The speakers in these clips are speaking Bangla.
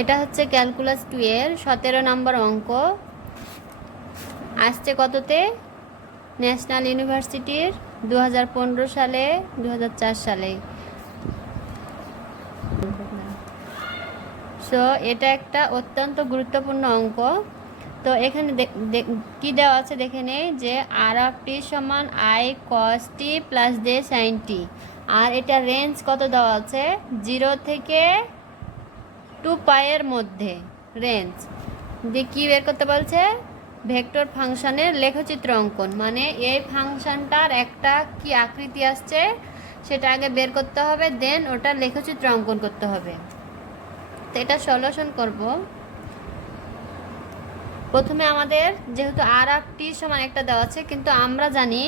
এটা হচ্ছে ক্যালকুলাস 2 এর 17 নম্বর অঙ্ক। আসছে কততে? ন্যাশনাল ইউনিভার্সিটির 2015 সালে 2004 সালে। সো এটা একটা অত্যন্ত গুরুত্বপূর্ণ অঙ্ক। তো এখানে কি দেওয়া আছে দেখে নেই যে আর অফ টি সমান I cos T plus J sine T. আর এটা রেঞ্জ কত দেওয়া আছে? 0 থেকে 2 পাইয়ের মধ্যে রেঞ্জ দিয়ে কী বের করতে বলছে? ভেক্টর ফাংশনের লেখচিত্র অঙ্কন, মানে এই ফাংশনটার একটা কি আকৃতি আসছে সেটা আগে বের করতে হবে, দেন ওটার লেখচিত্র অঙ্কন করতে হবে। তো এটা সলিউশন করব। প্রথমে আমাদের যেহেতু আর অফ টি সমান একটা দেওয়া আছে, কিন্তু আমরা জানি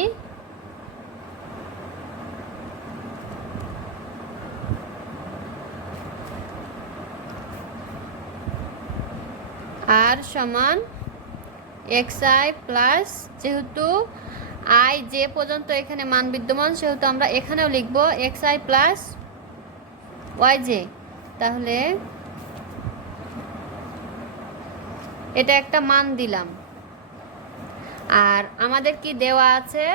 আর সমান এক্স আই প্লাস, যেহেতু আই যে পর্যন্ত এখানে মান বিদ্যমান সেহেতু আমরা এখানেও লিখব x i plus y j. তাহলে এটা একটা মান দিলাম। আর আমাদের কি দেওয়া আছে?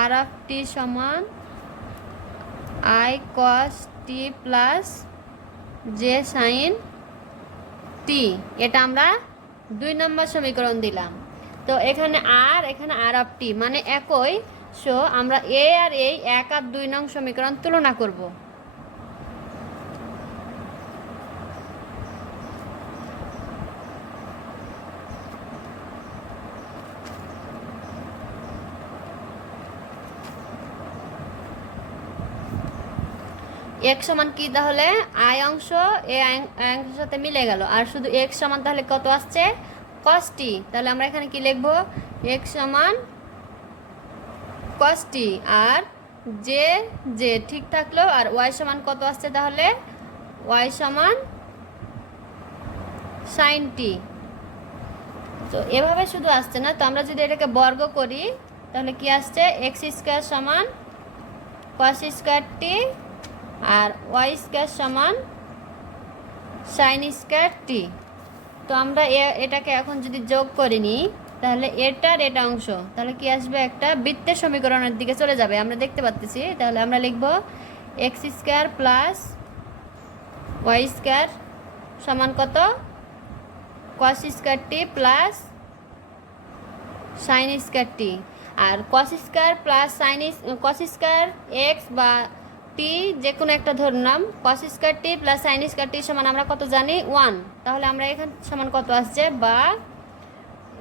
আর অফ টি সমান I cos T plus J sine T. এটা আমরা 2 নম্বর সমীকরণ দিলাম। তো এখানে আর অফ টি মানে একই। সো আমরা এ আর এই 1 আর 2 নং সমীকরণ তুলনা করব। এক্স সমান কি? তাহলে আই অংশ এ অংশের সাথে মিলে গেল, আর শুধু এক্স সমান তাহলে কত আসছে? কস টি। তাহলে আমরা এখানে কি লিখব? এক্স সমান কস টি, আর জে জে ঠিক থাকলো। আর ওয়াই সমান কত আসছে? তাহলে ওয়াই সমান সাইন টি। তো এভাবে শুধু আসছে না, তো আমরা যদি এটাকে বর্গ করি তাহলে কি আসছে? এক্স স্কোয়ার সমান কস স্কোয়ার টি আর ওয়াই স্কোয়ার সমান সাইন স্কোয়ার টি। তো আমরা এটাকে এখন যদি যোগ করে নিই তাহলে এটার এটা অংশ তাহলে কি আসবে? একটা বৃত্তের সমীকরণের দিকে চলে যাবে, আমরা দেখতে পাচ্ছি। তাহলে আমরা লিখব X square plus Y square সমান কত? Cos square T plus sine square T. আর cos square plus cos square X বা টি যে কোনো একটা ধরলাম। Cos square T plus sine square T সমান আমরা কত জানি? 1। তাহলে আমরা এখানে সমান কত আসছে? বা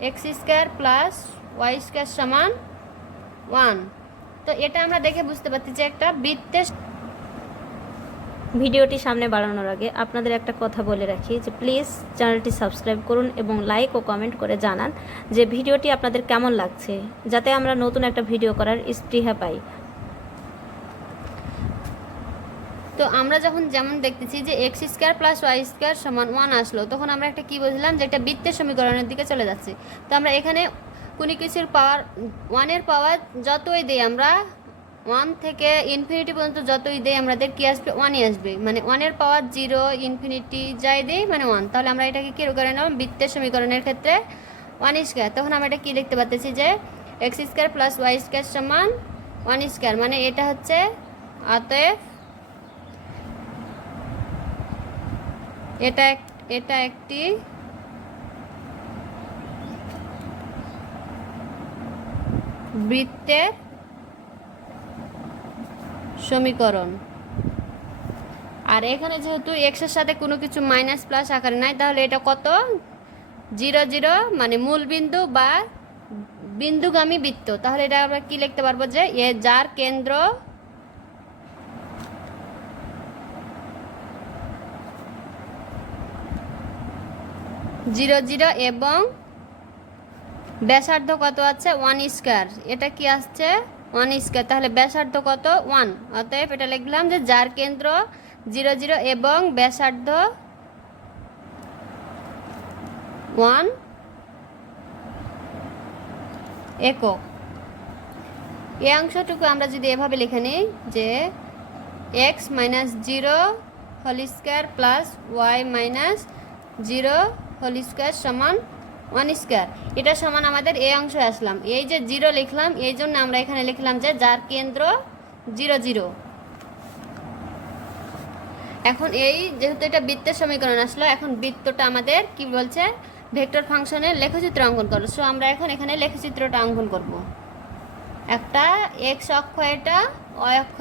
x square plus Y square সমান 1। তো এটা আমরা দেখে বুঝতে পারছি যে একটা বৃত্তের। ভিডিওটি সামনে বাড়ানোর আগে আপনাদের একটা কথা বলে রাখি যে প্লিজ চ্যানেলটি সাবস্ক্রাইব করুন এবং লাইক ও কমেন্ট করে জানান যে ভিডিওটি আপনাদের কেমন লাগছে, যাতে আমরা নতুন একটা ভিডিও করার স্পৃহা পাই। তো আমরা যখন যেমন দেখতেছি যে x square plus Y square সমান 1 আসলো, তখন আমরা একটা কী বুঝলাম? যে একটা বৃত্তের সমীকরণের দিকে চলে যাচ্ছে। তো আমরা এখানে কোনো কিছুর পাওয়ার 1-এর পাওয়ার যতই দেই, আমরা 1 থেকে ইনফিনিটি পর্যন্ত যতই দেই আমাদের কী আসবে? 1ই আসবে। মানে 1-এর পাওয়ার 0 ইনফিনিটি যাই দেই মানে 1। তাহলে আমরা এটাকে কী করে নিলাম? বৃত্তের সমীকরণের ক্ষেত্রে 1 স্কোয়ার। তখন আমরা এটা কী লিখতে পারতেছি যে x square plus Y square সমান 1 স্কোয়ার। মানে এটা হচ্ছে অতএব এটা একটি বৃত্তের সমীকরণ। আর এখানে যেহেতু এক্সের সাথে কোনো কিছু মাইনাস প্লাস আকারে নাই, তাহলে এটা কত? 0 0 মানে মূল বিন্দু বা বিন্দুগামী বৃত্ত। তাহলে এটা আমরা কি লিখতে পারবো? যে এ যার কেন্দ্র জিরো জিরো এবং ব্যাসার্ধ কত আছে? 1 স্কোয়ার। এটা কি আসছে? 1 স্কোয়ার। তাহলে ব্যাসার্ধ কত? 1। অতএব এটা লিখলাম যে যার কেন্দ্র 0 0 এবং ব্যাসার্ধ 1 একক। এই অংশটুকু আমরা যদি এভাবে লিখে নিই যে x minus 0 whole square plus y minus 0 whole square সমান 1 স্কোয়ার, এটা সমান আমাদের এই অংশে আসলাম। এই যে 0 লিখলাম, এই জন্য আমরা এখানে লিখলাম যে যার কেন্দ্র 0 0। এখন এই যেহেতু এটা বৃত্তের সমীকরণ আসলো, এখন বৃত্তটা আমাদের কি বলছে, ভেক্টর ফাংশনের লেখচিত্র অঙ্কন করো। সো আমরা এখন এখানে লেখচিত্রটা অঙ্কন করব। একটা এক্স অক্ষ, এটা ওয়াই অক্ষ,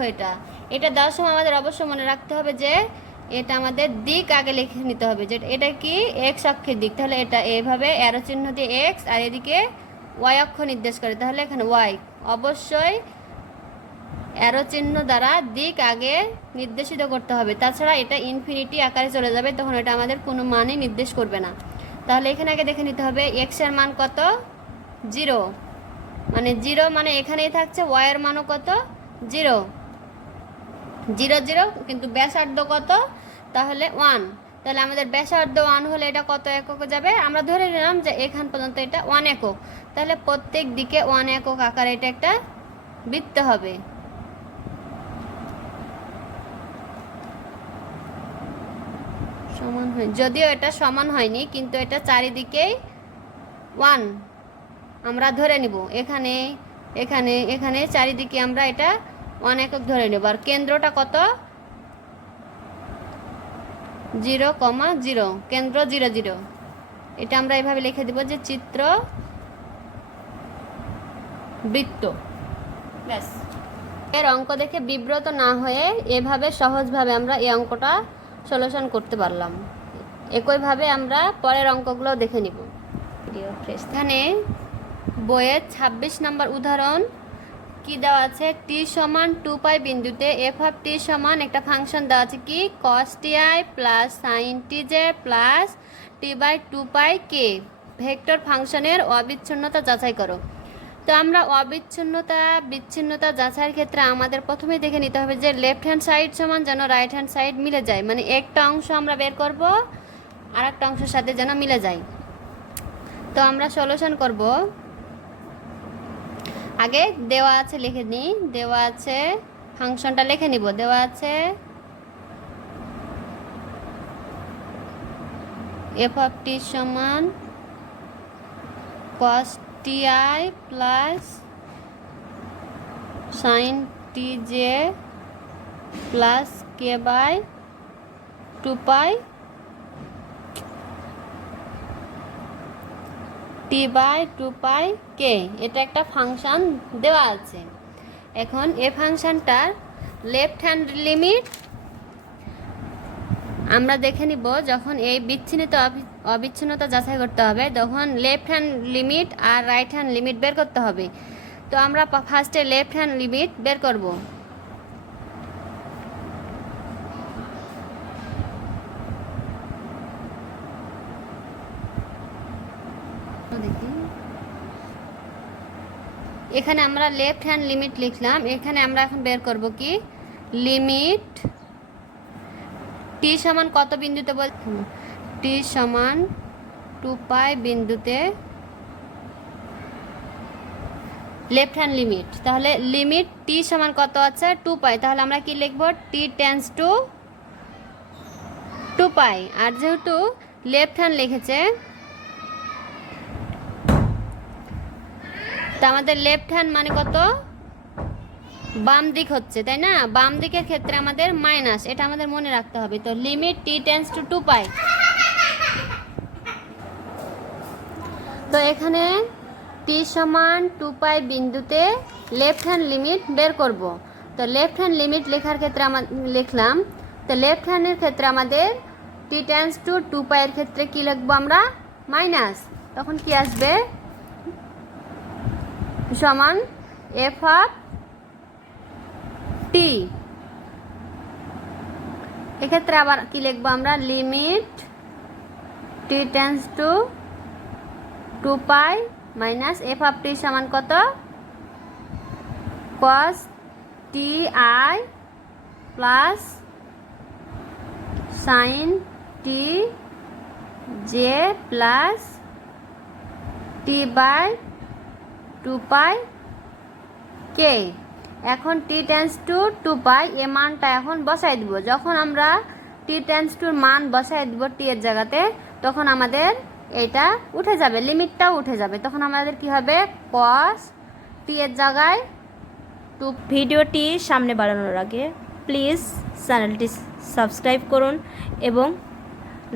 এটা দেওয়ার সময় আমাদের অবশ্যই মনে রাখতে হবে যে এটা আমাদের দিক আগে লিখে নিতে হবে, যে এটা কি এক্স অক্ষের দিক, তাহলে এটা এইভাবে অ্যারো চিহ্ন দিয়ে এক্স, আর এদিকে ওয়াই অক্ষ নির্দেশ করে, তাহলে এখানে ওয়াই। অবশ্যই অ্যারো চিহ্ন দ্বারা দিক আগে নির্দেশিত করতে হবে, তাছাড়া এটা ইনফিনিটি আকারে চলে যাবে, তখন এটা আমাদের কোনো মানই নির্দেশ করবে না। তাহলে এখানে আগে দেখে নিতে হবে এক্সের মান কত, 0, মানে 0 মানে এখানেই থাকছে, ওয়াইয়ের মানও কত, 0 0 0, কিন্তু ব্যাসার্ধ কত, তাহলে 1। তাহলে আমাদের ব্যাসার্ধ 1 হলে এটা কত একক যাবে, আমরা ধরে নিলাম যে এখান পর্যন্ত এটা 1 একক, তাহলে প্রত্যেক দিকে 1 একক আকারে এটা একটা বৃত্ত হবে। সমান হয়, যদিও এটা সমান হয়নি, কিন্তু এটা চারিদিকেই 1 আমরা ধরে নিব, এখানে এখানে এখানে চারিদিকে আমরা এটা 1 একক ধরে নেব। আর কেন্দ্রটা কত, 0, 0, কেন্দ্র 0 0। এটা আমরা এভাবে লিখে দেব যে চিত্র বৃত্ত, ব্যাস। এর অঙ্ক দেখে বিব্রত না হয়ে এভাবে সহজভাবে আমরা এই অঙ্কটা সলিউশন করতে পারলাম। একইভাবে আমরা পরের অঙ্কগুলো দেখে নিব। এখানে বইয়ের 26 নম্বর উদাহরণ কি দেওয়া আছে, টি সমান 2π বিন্দুতে এফ অফ টি সমান একটা ফাংশন দেওয়া আছে কি cos ti plus sine T J plus T by 2π K, vector ফাংশনের অবিচ্ছিন্নতা যাচাই করো। তো আমরা বিচ্ছিন্নতা যাচাইয়ের ক্ষেত্রে আমাদের প্রথমেই দেখে নিতে হবে যে লেফট হ্যান্ড সাইড সমান যেন রাইট হ্যান্ড সাইড মিলে যায়, মানে একটা অংশ আমরা বের করব আর একটা অংশের সাথে যেন মিলে যায়। তো আমরা সলিউশন করব, আগে দেওয়া আছে লিখে নিই, দেওয়া আছে ফাংশনটা লিখে নিব। দেওয়া আছে এফ অফ টি সমান cos ti plus sine T J plus K by 2π T by 2π K, এটা একটা ফাংশন দেওয়া আছে। এখন এই ফাংশনটার লেফট হ্যান্ড লিমিট আমরা দেখে নিব, যখন এই অবিচ্ছিন্নতা যাচাই করতে হবে তখন লেফট হ্যান্ড লিমিট আর রাইট হ্যান্ড লিমিট বের করতে হবে। তো আমরা ফার্স্টে লেফট হ্যান্ড লিমিট বের করব। এখানে আমরা লেফট হ্যান্ড লিমিট লিখলাম, এখানে আমরা এখন বের করব কি লিমিট টি সমান কত বিন্দুতে, বল টি সমান 2π বিন্দুতে লেফট হ্যান্ড লিমিট, তাহলে লিমিট টি সমান কত আছে 2π, তাহলে আমরা কি লিখব টি টেন্ডস টু 2π। আর যেহেতু লেফট হ্যান্ড লিখেছে তা আমাদের লেফট হ্যান্ড মানে কত, বাম দিক হচ্ছে, তাই না, বাম দিকের ক্ষেত্রে আমাদের মাইনাস, এটা আমাদের মনে রাখতে হবে। তো লিমিট টি টেন্ডস টু 2π, তো এখানে টি সমান 2π বিন্দুতে লেফট হ্যান্ড লিমিট বের করব। তো লেফট হ্যান্ড লিমিট লেখার ক্ষেত্রে লিখলাম, তো লেফট হ্যান্ডের ক্ষেত্রে আমাদের টি টেন্ডস টু 2π এর ক্ষেত্রে কি লিখবো আমরা, মাইনাস, তখন কি আসবে সমান এফ অফ টি। এক্ষেত্রে আবার কি লিখবো আমরা, limit T tends to 2π minus F of T সমান কত, cos ti plus sine T J plus T by 2π K. এখন টি টেন্স টু 2π এ মানটা এখন বসাই দিব। যখন আমরা টি টেন্স টুর মান বসাই দিব টি এর জায়গাতে, তখন আমাদের এটা উঠে যাবে, লিমিটটাও উঠে যাবে। তখন আমাদের কি হবে, cos টি এর জায়গায় 2। ভিডিওটি সামনে বাড়ানোর আগে প্লিজ চ্যানেলটি সাবস্ক্রাইব করুন এবং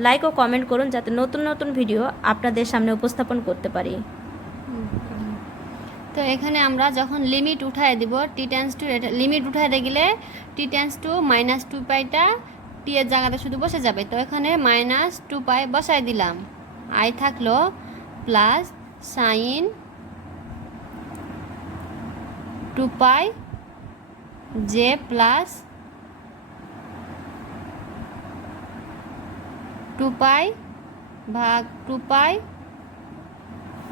লাইক ও কমেন্ট করুন, যাতে নতুন নতুন ভিডিও আপনাদের সামনে উপস্থাপন করতে পারি। তো এখানে আমরা যখন লিমিট উঠায় দিব টি টেন্স টু, এটা লিমিট উঠায় দিলে টি টেন্স টু -2πটা টি এর জায়গাতে শুধু বসে যাবে। তো এখানে -2π বসায় দিলাম, আই থাকলো প্লাস সাইন 2π জে প্লাস 2π ভাগ 2π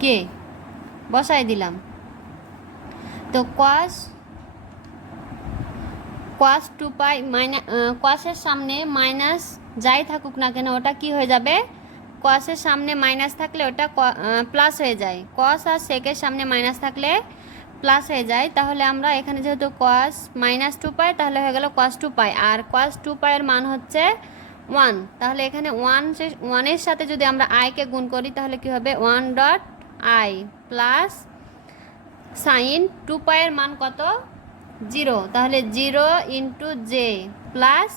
কে বসাই দিলাম। তো cos 2π cosের সামনে মাইনাস যাই থাকুক না কেন ওটা কি হয়ে যাবে, cosের সামনে মাইনাস থাকলে ওটা প্লাস হয়ে যায়। cos আর সেকের সামনে মাইনাস থাকলে প্লাস হয়ে যায়। তাহলে আমরা এখানে যেহেতু cos -2π, তাহলে হয়ে গেল cos 2π, আর cos 2π এর মান হচ্ছে 1। তাহলে এখানে 1 এর সাথে যদি আমরা i-কে গুণ করি তাহলে কি হবে, 1.i প্লাস সাইন 2π এর মান কত, 0। তাহলে 0 × j প্লাস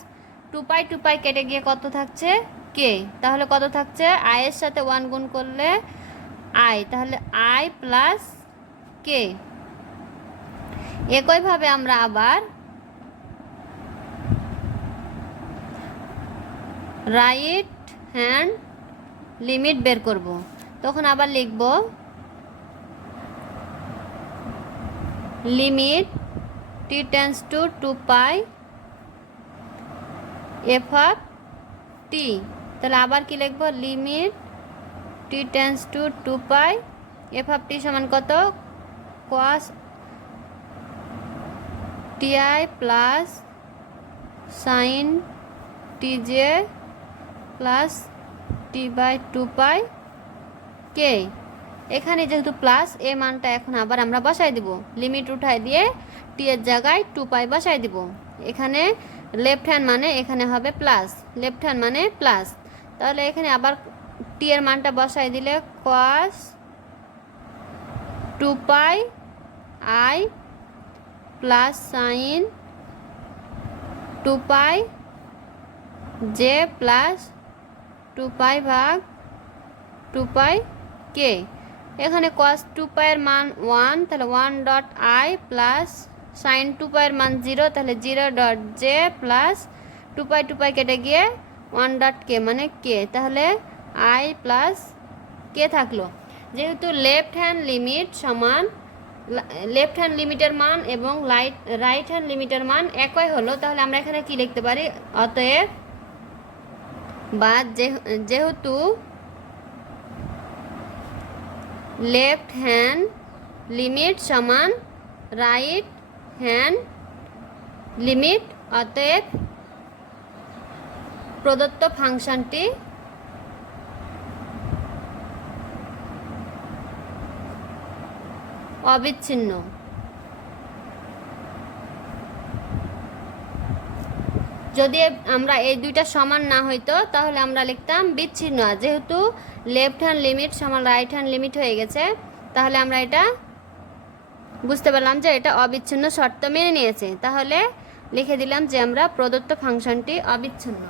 2π কেটে গিয়ে কত থাকছে, কে। তাহলে কত থাকছে, i এর সাথে 1 গুণ করলে i, তাহলে i প্লাস কে। একইভাবে আমরা আবার রাইট হ্যান্ড লিমিট বের করব। তখন আবার লিখব limit T tends to 2π F of T. তাহলে আবার কি লিখব, limit T tends to 2π F of T সমান কত, cos ti plus sine tj plus t/2π K. এখানে যেহেতু প্লাস, এ মানটা এখন আবার আমরা বসাই দিব, লিমিট উঠায় দিয়ে টি এর জায়গায় 2π বসাই দিব। এখানে লেফট হ্যান্ড মানে এখানে হবে প্লাস, লেফট হ্যান্ড মানে প্লাস। তাহলে এখানে আবার টি এর মানটা বসাই দিলে cos 2π i plus sine 2π J plus 2π ভাগ 2π কে। এখানে cos 2π এর মান 1, তাহলে 1.i প্লাস সাইন 2π এর মান 0, তাহলে 0.j প্লাস 2π কেটে গিয়ে 1.k মানে কে। তাহলে i প্লাস কে থাকলো। যেহেতু লেফট হ্যান্ড লিমিট সমান, লেফট হ্যান্ড লিমিটের মান এবং রাইট হ্যান্ড লিমিটের মান একই হলো, তাহলে আমরা এখানে কি লিখতে পারি, অতএব বা যেহেতু লেফট হ্যান্ড লিমিট সমান রাইট হ্যান্ড লিমিট, অতএব প্রদত্ত ফাংশনটি অবিচ্ছিন্ন। যদি আমরা এই দুইটা সমান না হইতো তাহলে আমরা লিখতাম বিচ্ছিন্ন। যেহেতু লেফট হ্যান্ড লিমিট সমান রাইট হ্যান্ড লিমিট হয়ে গেছে, তাহলে আমরা এটা বুঝতে পারলাম যে এটা অবিচ্ছিন্ন শর্ত মেনে নিয়েছে। তাহলে লিখে দিলাম যে আমরা প্রদত্ত ফাংশনটি অবিচ্ছিন্ন।